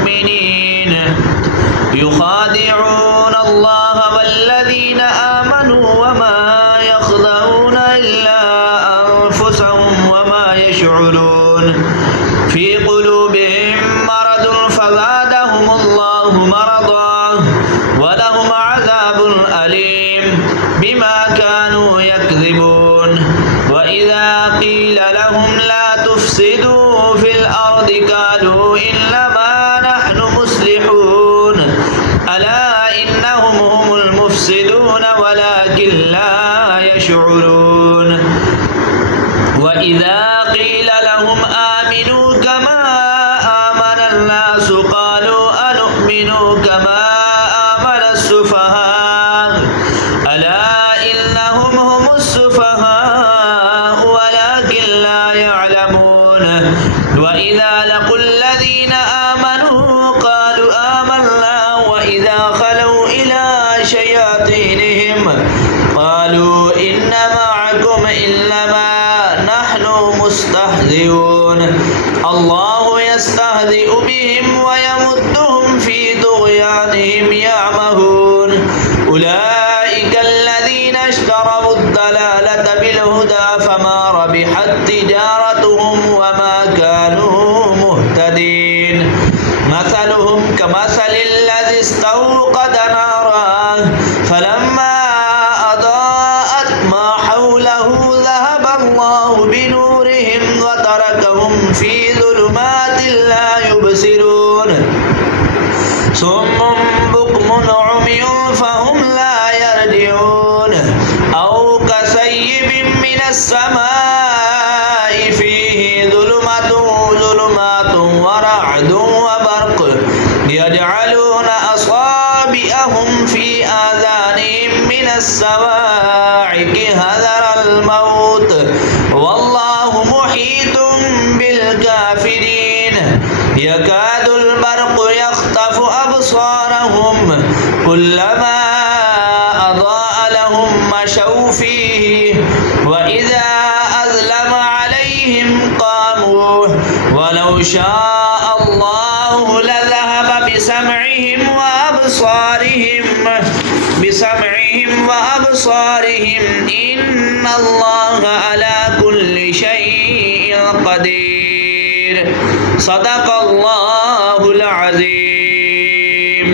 المؤمنين يخادعون الله والذين آمنوا وما يخدعون إلا أنفسهم وما يشعرون في قلوبهم مرض فزادهم الله مرضا ولهم عذاب أليم بما كانوا يكذبون وإذا قيل لهم لا تفسدوا في الأرض قالوا إنما نحن مصلحون ألا إنهم هم المفسدون ولكن لا يشعرون وإذا قيل لهم آمنوا كما آمن الناس قالوا أنؤمن كما آمن السفهاء ألا إنهم هم السفهاء ولكن لا يعلمون وإذا لقوا الذين آمنوا قالوا آمنا وإذا خلوا إلى شياطينهم قالوا إن معكم إنما نحن مستهزئون الله يستهزئ بهم ويمدهم في طغيانهم يعمهون أولئك الذين اشتروا الضلالة بالهدى فما ربحت تجارتهم وما كانوا مهتدين مثلهم كمثل الذي استوقد نارا فلما أضاءت ما حوله ذهب الله بنورهم وتركهم في ظلمات لا يبصرون صم بكم عمي فهم لا يرجعون أو كصيب من السماء فيه ظلمات ورعد وبرق يجعلون أصابعهم في آذانهم من الصواعق حذر الموت والله محيط بالكافرين يكاد البرق يخطف أبصارهم كلما أضاء لهم مشوا فيه وإذا أظلم عليهم قاموا ولو شاء الله لذهب بسمعهم وأبصارهم إن الله على كل شيء قدير صدق الله العظيم